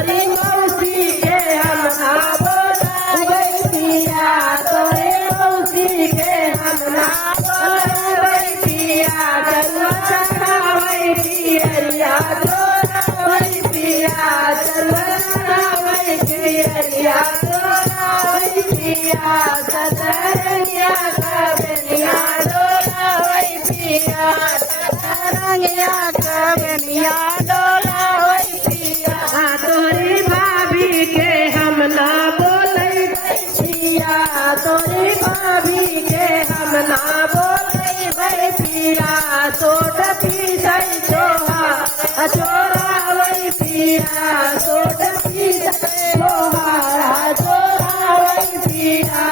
तोरी मौसी के हम ना बोलावे पिया तोरी मौसी के हम ना बोलावे पिया चलवा चढ़ावे पियरिया तोरावे पिया चलवा चढ़ावे पियरिया तोरावे पिया सतरंगिया कबनिया डोलावे पिया सतरंगिया कबनिया डोलावे पिया तोरी भाभी के हम ना बोले पिया तोरी भाभी के हम ना बोले पिया सोट पीसै चोहा चोरावे पिया सोट पीसै चोहा चोरावे पिया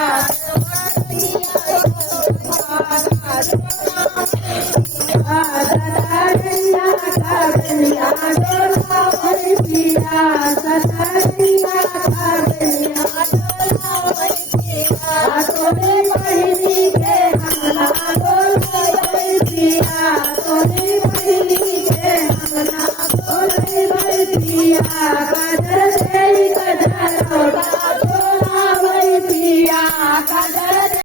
सतरंगिया कबनिया डोलावे पिया सतरंगिया कबनिया डोलावे पिया तोरी बहिनी के हम ना बोलावे पिया तोरी बहिनी के हम ना बोलावे पिया